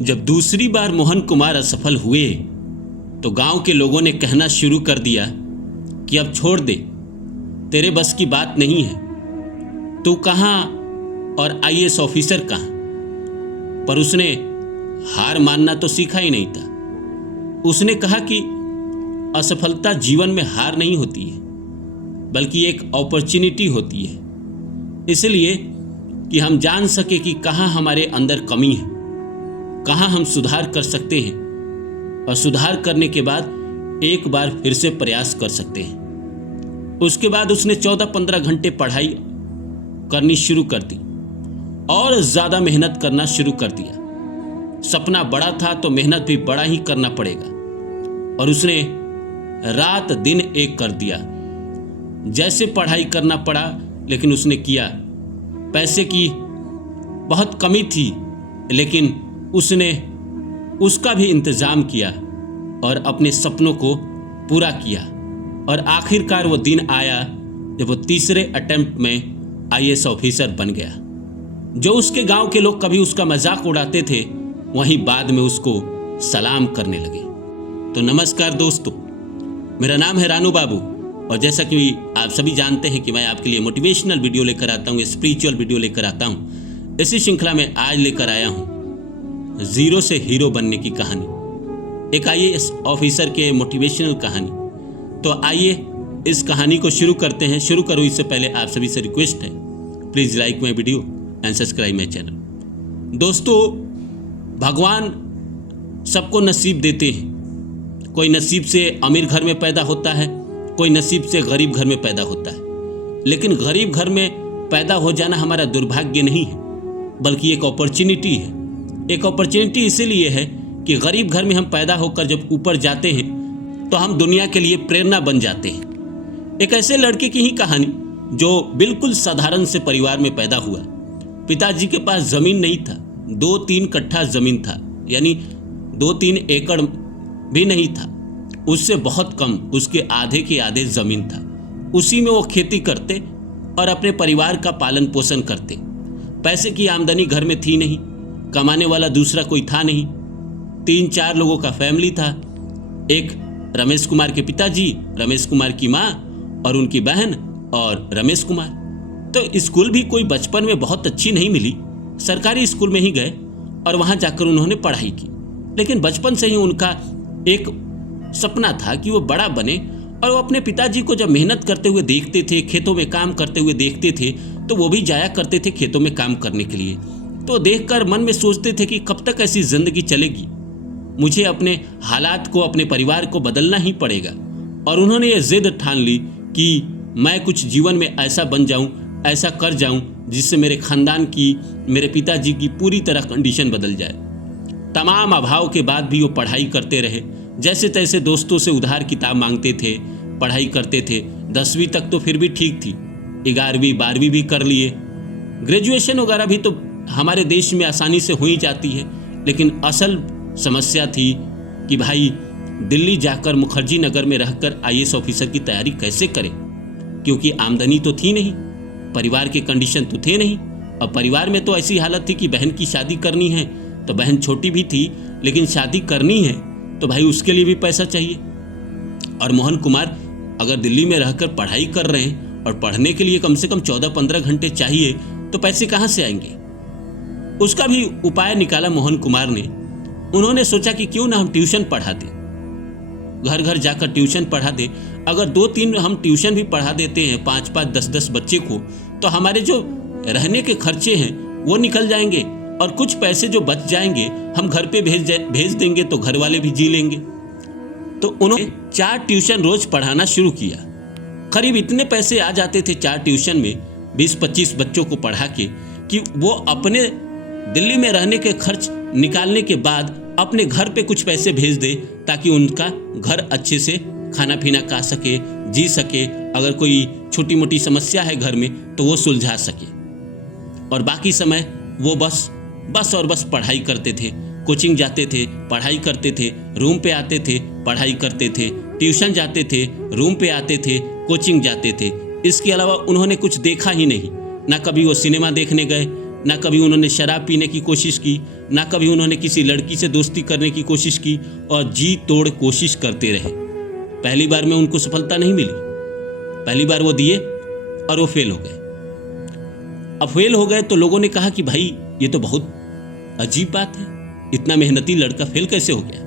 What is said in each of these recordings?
जब दूसरी बार मोहन कुमार असफल हुए तो गांव के लोगों ने कहना शुरू कर दिया कि अब छोड़ दे, तेरे बस की बात नहीं है, तू कहाँ और आईएएस ऑफिसर कहाँ। पर उसने हार मानना तो सीखा ही नहीं था। उसने कहा कि असफलता जीवन में हार नहीं होती है, बल्कि एक अपॉर्चुनिटी होती है, इसलिए कि हम जान सके कि कहाँ हमारे अंदर कमी है, कहाँ हम सुधार कर सकते हैं, और सुधार करने के बाद एक बार फिर से प्रयास कर सकते हैं। उसके बाद उसने 14-15 घंटे पढ़ाई करनी शुरू कर दी और ज़्यादा मेहनत करना शुरू कर दिया। सपना बड़ा था तो मेहनत भी बड़ा ही करना पड़ेगा, और उसने रात दिन एक कर दिया। जैसे पढ़ाई करना पड़ा, लेकिन उसने किया। पैसे की बहुत कमी थी, लेकिन उसने उसका भी इंतज़ाम किया और अपने सपनों को पूरा किया। और आखिरकार वो दिन आया जब वो तीसरे अटेम्प्ट में आईएएस ऑफिसर बन गया। जो उसके गांव के लोग कभी उसका मजाक उड़ाते थे, वहीं बाद में उसको सलाम करने लगे। तो नमस्कार दोस्तों, मेरा नाम है रानू बाबू, और जैसा कि आप सभी जानते हैं कि मैं आपके लिए मोटिवेशनल वीडियो लेकर आता हूँ, स्पिरिचुअल वीडियो लेकर आता हूँ। इसी श्रृंखला में आज लेकर आया हूँ जीरो से हीरो बनने की कहानी, एक आईएएस ऑफिसर के मोटिवेशनल कहानी। तो आइए इस कहानी को शुरू करते हैं। शुरू करूँ इससे पहले आप सभी से रिक्वेस्ट है, please like my video and subscribe my channel. दोस्तों, भगवान सबको नसीब देते हैं। कोई नसीब से अमीर घर में पैदा होता है, कोई नसीब से गरीब घर में पैदा होता है। लेकिन गरीब घर में पैदा हो जाना हमारा दुर्भाग्य नहीं है, बल्कि एक अपॉर्चुनिटी है। एक अपॉर्चुनिटी इसीलिए है कि गरीब घर में हम पैदा होकर जब ऊपर जाते हैं तो हम दुनिया के लिए प्रेरणा बन जाते हैं। एक ऐसे लड़के की ही कहानी जो बिल्कुल साधारण से परिवार में पैदा हुआ। पिताजी के पास ज़मीन नहीं था, 2-3 कट्ठा ज़मीन था, यानी 2-3 एकड़ भी नहीं था, उससे बहुत कम, उसके आधे के आधे ज़मीन था। उसी में वो खेती करते और अपने परिवार का पालन पोषण करते। पैसे की आमदनी घर में थी नहीं, कमाने वाला दूसरा कोई था नहीं। 3-4 लोगों का फैमिली था। एक रमेश कुमार के पिताजी, रमेश कुमार की माँ और उनकी बहन, और रमेश कुमार। तो स्कूल भी कोई बचपन में बहुत अच्छी नहीं मिली, सरकारी स्कूल में ही गए और वहाँ जाकर उन्होंने पढ़ाई की। लेकिन बचपन से ही उनका एक सपना था कि वो बड़ा बने, और वो अपने पिताजी को जब मेहनत करते हुए देखते थे, खेतों में काम करते हुए देखते थे, तो वो भी जाया करते थे खेतों में काम करने के लिए। तो देखकर मन में सोचते थे कि कब तक ऐसी जिंदगी चलेगी, मुझे अपने हालात को, अपने परिवार को बदलना ही पड़ेगा। और उन्होंने ये जिद ठान ली कि मैं कुछ जीवन में ऐसा बन जाऊं, ऐसा कर जाऊं जिससे मेरे खानदान की, मेरे पिताजी की पूरी तरह कंडीशन बदल जाए। तमाम अभाव के बाद भी वो पढ़ाई करते रहे। जैसे तैसे दोस्तों से उधार किताब मांगते थे, पढ़ाई करते थे। 10वीं तक तो फिर भी ठीक थी, 11वीं 12वीं भी कर लिए। ग्रेजुएशन वगैरह भी तो हमारे देश में आसानी से हो ही जाती है। लेकिन असल समस्या थी कि भाई दिल्ली जाकर मुखर्जी नगर में रहकर आईएएस ऑफिसर की तैयारी कैसे करें, क्योंकि आमदनी तो थी नहीं, परिवार के कंडीशन तो थे नहीं। और परिवार में तो ऐसी हालत थी कि बहन की शादी करनी है, तो बहन छोटी भी थी, लेकिन शादी करनी है तो भाई उसके लिए भी पैसा चाहिए। और मोहन कुमार अगर दिल्ली में रहकर पढ़ाई कर रहे हैं और पढ़ने के लिए कम से कम 14-15 घंटे चाहिए, तो पैसे कहाँ से आएंगे। उसका भी उपाय निकाला मोहन कुमार ने। उन्होंने सोचा कि क्यों ना हम ट्यूशन पढ़ा दें, घर घर जाकर ट्यूशन पढ़ा दें। अगर 2-3 हम ट्यूशन भी पढ़ा देते हैं, 5-5, 10-10 बच्चे को, तो हमारे जो रहने के खर्चे हैं वो निकल जाएंगे, और कुछ पैसे जो बच जाएंगे हम घर पे भेज देंगे, तो घर वाले भी जी लेंगे। तो उन्होंने 4 ट्यूशन रोज पढ़ाना शुरू किया। करीब इतने पैसे आ जाते थे 4 ट्यूशन में, 20-25 बच्चों को पढ़ा के, कि वो अपने दिल्ली में रहने के खर्च निकालने के बाद अपने घर पे कुछ पैसे भेज दे, ताकि उनका घर अच्छे से खाना पीना खा सके, जी सके। अगर कोई छोटी मोटी समस्या है घर में तो वो सुलझा सके। और बाकी समय वो बस पढ़ाई करते थे, कोचिंग जाते थे, पढ़ाई करते थे, रूम पे आते थे, पढ़ाई करते थे, ट्यूशन जाते थे, रूम पे आते थे, कोचिंग जाते थे। इसके अलावा उन्होंने कुछ देखा ही नहीं। ना कभी वो सिनेमा देखने गए, ना कभी उन्होंने शराब पीने की कोशिश की, ना कभी उन्होंने किसी लड़की से दोस्ती करने की कोशिश की और जी तोड़ कोशिश करते रहे। पहली बार में उनको सफलता नहीं मिली, पहली बार वो दिए और वो फेल हो गए। अब फेल हो गए तो लोगों ने कहा कि भाई ये तो बहुत अजीब बात है, इतना मेहनती लड़का फेल कैसे हो गया।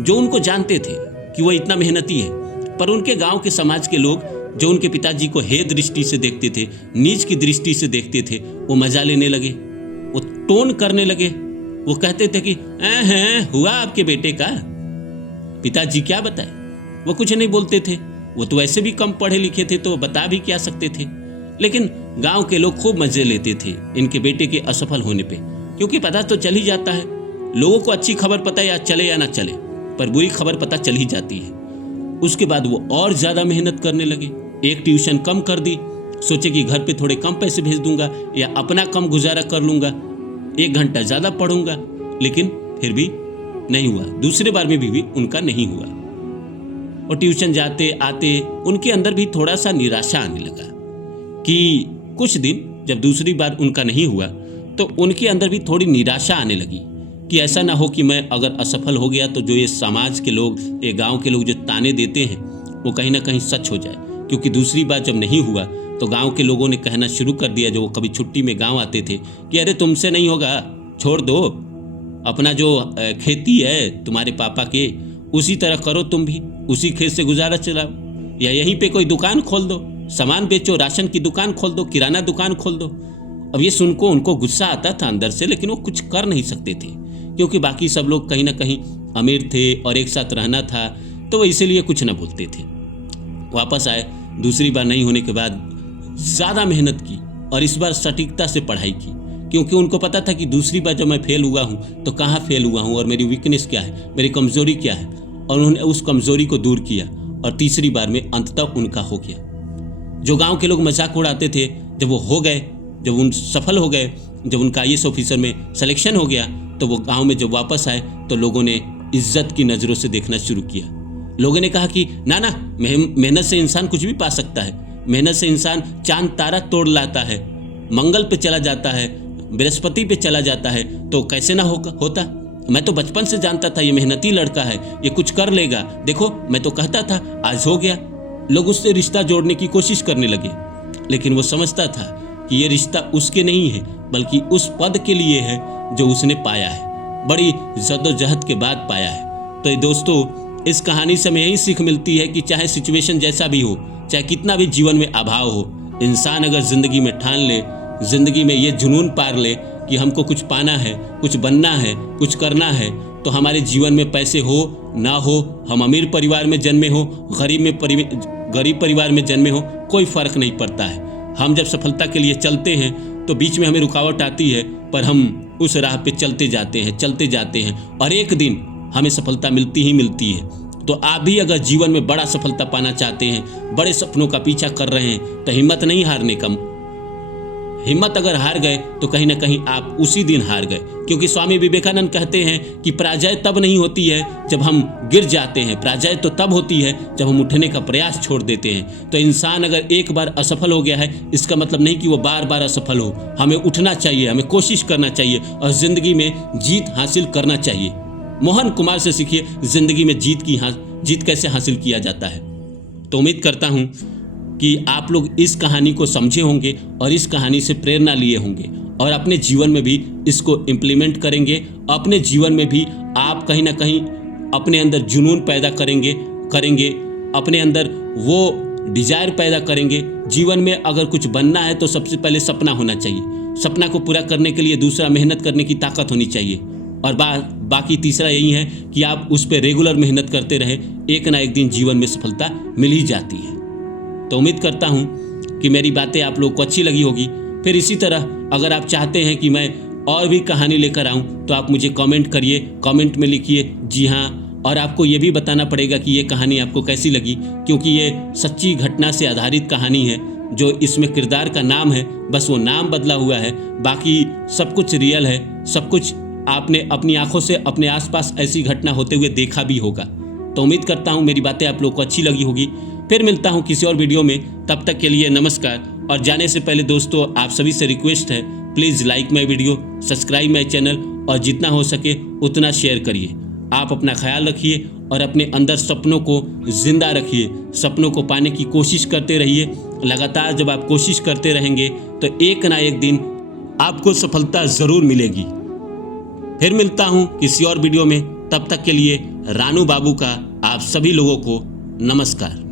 जो उनको जानते थे कि वो इतना मेहनती है, पर उनके गांव के समाज के लोग जो उनके पिताजी को हे दृष्टि से देखते थे, नीच की दृष्टि से देखते थे, वो मजा लेने लगे, वो टोन करने लगे। वो कहते थे कि हुआ आपके बेटे का, पिताजी क्या बताए। वो कुछ नहीं बोलते थे, वो तो वैसे भी कम पढ़े लिखे थे तो बता भी क्या सकते थे। लेकिन गांव के लोग खूब मजे लेते थे इनके बेटे के असफल होने पे, क्योंकि पता तो चल ही जाता है। लोगों को अच्छी खबर पता या चले या ना चले, पर बुरी खबर पता चल ही जाती है। उसके बाद वो और ज्यादा मेहनत करने लगे। एक ट्यूशन कम कर दी, सोचे कि घर पे थोड़े कम पैसे भेज दूंगा या अपना कम गुजारा कर लूंगा, 1 घंटा ज्यादा पढ़ूंगा। लेकिन फिर भी नहीं हुआ, दूसरे बार में भी उनका नहीं हुआ। और ट्यूशन जाते आते उनके अंदर भी थोड़ा सा निराशा आने लगा कि कुछ दिन जब दूसरी बार उनका नहीं हुआ तो उनके अंदर भी थोड़ी निराशा आने लगी कि ऐसा ना हो कि मैं अगर असफल हो गया तो जो ये समाज के लोग, ये गांव के लोग जो ताने देते हैं वो कहीं ना कहीं सच हो जाए। क्योंकि दूसरी बार जब नहीं हुआ तो गांव के लोगों ने कहना शुरू कर दिया, जो वो कभी छुट्टी में गांव आते थे, कि अरे तुमसे नहीं होगा, छोड़ दो, अपना जो खेती है तुम्हारे पापा के उसी तरह करो, तुम भी उसी खेत से गुजारा चलाओ, या यहीं पे कोई दुकान खोल दो, सामान बेचो, राशन की दुकान खोल दो, किराना दुकान खोल दो। अब ये सुनको उनको गुस्सा आता था अंदर से, लेकिन वो कुछ कर नहीं सकते थे क्योंकि बाकी सब लोग कहीं ना कहीं अमीर थे और एक साथ रहना था, तो वो इसीलिए कुछ ना बोलते थे। वापस आए, दूसरी बार नहीं होने के बाद ज़्यादा मेहनत की और इस बार सटीकता से पढ़ाई की, क्योंकि उनको पता था कि दूसरी बार जब मैं फेल हुआ हूँ तो कहाँ फेल हुआ हूँ और मेरी वीकनेस क्या है, मेरी कमज़ोरी क्या है, और उन्होंने उस कमज़ोरी को दूर किया और तीसरी बार में अंततः उनका हो गया। जो गांव के लोग मजाक उड़ाते थे, जब वो हो गए, जब उन सफल हो गए, जब उनका IAS ऑफिसर में सिलेक्शन हो गया, तो वो गांव में जब वापस आए तो लोगों ने इज्जत की नज़रों से देखना शुरू किया। लोगों ने कहा कि ना ना, मेहनत से इंसान कुछ भी पा सकता है, मेहनत से इंसान चांद तारा तोड़ लाता है, मंगल पे चला जाता है, बृहस्पति पे चला जाता है, तो कैसे ना होता। मैं तो बचपन से जानता था ये मेहनती लड़का है, ये कुछ कर लेगा, देखो मैं तो कहता था, आज हो गया। लोग उससे रिश्ता जोड़ने की कोशिश करने लगे, लेकिन वो समझता था कि ये रिश्ता उसके नहीं है, बल्कि उस पद के लिए है जो उसने पाया है, बड़ी जद्दोजहद के बाद पाया है। तो ये दोस्तों, इस कहानी से हमें यही सीख मिलती है कि चाहे सिचुएशन जैसा भी हो, चाहे कितना भी जीवन में अभाव हो, इंसान अगर ज़िंदगी में ठान ले, ज़िंदगी में ये जुनून पार ले कि हमको कुछ पाना है, कुछ बनना है, कुछ करना है, तो हमारे जीवन में पैसे हो ना हो, हम अमीर परिवार में जन्मे हो, गरीब परिवार में जन्मे हो, कोई फ़र्क नहीं पड़ता है। हम जब सफलता के लिए चलते हैं तो बीच में हमें रुकावट आती है, पर हम उस राह पे चलते जाते हैं और एक दिन हमें सफलता मिलती ही मिलती है। तो आप भी अगर जीवन में बड़ा सफलता पाना चाहते हैं, बड़े सपनों का पीछा कर रहे हैं, तो हिम्मत नहीं हारने का। हिम्मत अगर हार गए तो कहीं ना कहीं आप उसी दिन हार गए, क्योंकि स्वामी विवेकानंद कहते हैं कि पराजय तब नहीं होती है जब हम गिर जाते हैं, पराजय तो तब होती है जब हम उठने का प्रयास छोड़ देते हैं। तो इंसान अगर एक बार असफल हो गया है, इसका मतलब नहीं कि वो बार बार असफल हो। हमें उठना चाहिए, हमें कोशिश करना चाहिए और ज़िंदगी में जीत हासिल करना चाहिए। मोहन कुमार से सीखिए ज़िंदगी में जीत कैसे हासिल किया जाता है। तो उम्मीद करता हूँ कि आप लोग इस कहानी को समझे होंगे और इस कहानी से प्रेरणा लिए होंगे और अपने जीवन में भी इसको इम्प्लीमेंट करेंगे। अपने जीवन में भी आप कहीं ना कहीं अपने अंदर जुनून पैदा करेंगे, अपने अंदर वो डिज़ायर पैदा करेंगे। जीवन में अगर कुछ बनना है तो सबसे पहले सपना होना चाहिए। सपना को पूरा करने के लिए दूसरा मेहनत करने की ताकत होनी चाहिए और बाकी तीसरा यही है कि आप उस पर रेगुलर मेहनत करते रहे, एक ना एक दिन जीवन में सफलता मिल ही जाती है। तो उम्मीद करता हूँ कि मेरी बातें आप लोग को अच्छी लगी होगी। फिर इसी तरह अगर आप चाहते हैं कि मैं और भी कहानी लेकर आऊँ तो आप मुझे कमेंट करिए, कमेंट में लिखिए जी हाँ, और आपको ये भी बताना पड़ेगा कि ये कहानी आपको कैसी लगी, क्योंकि ये सच्ची घटना से आधारित कहानी है। जो इसमें किरदार का नाम है बस वो नाम बदला हुआ है, बाकी सब कुछ रियल है, सब कुछ आपने अपनी आंखों से अपने आसपास ऐसी घटना होते हुए देखा भी होगा। तो उम्मीद करता हूँ मेरी बातें आप लोग को अच्छी लगी होगी। फिर मिलता हूँ किसी और वीडियो में, तब तक के लिए नमस्कार। और जाने से पहले दोस्तों आप सभी से रिक्वेस्ट है, please like my video, subscribe my channel और जितना हो सके उतना शेयर करिए। आप अपना ख्याल रखिए और अपने अंदर सपनों को जिंदा रखिए। सपनों को पाने की कोशिश करते रहिए। लगातार जब आप कोशिश करते रहेंगे तो एक ना एक दिन आपको सफलता ज़रूर मिलेगी। फिर मिलता हूँ किसी और वीडियो में। तब तक के लिए रानू बाबू का आप सभी लोगों को नमस्कार।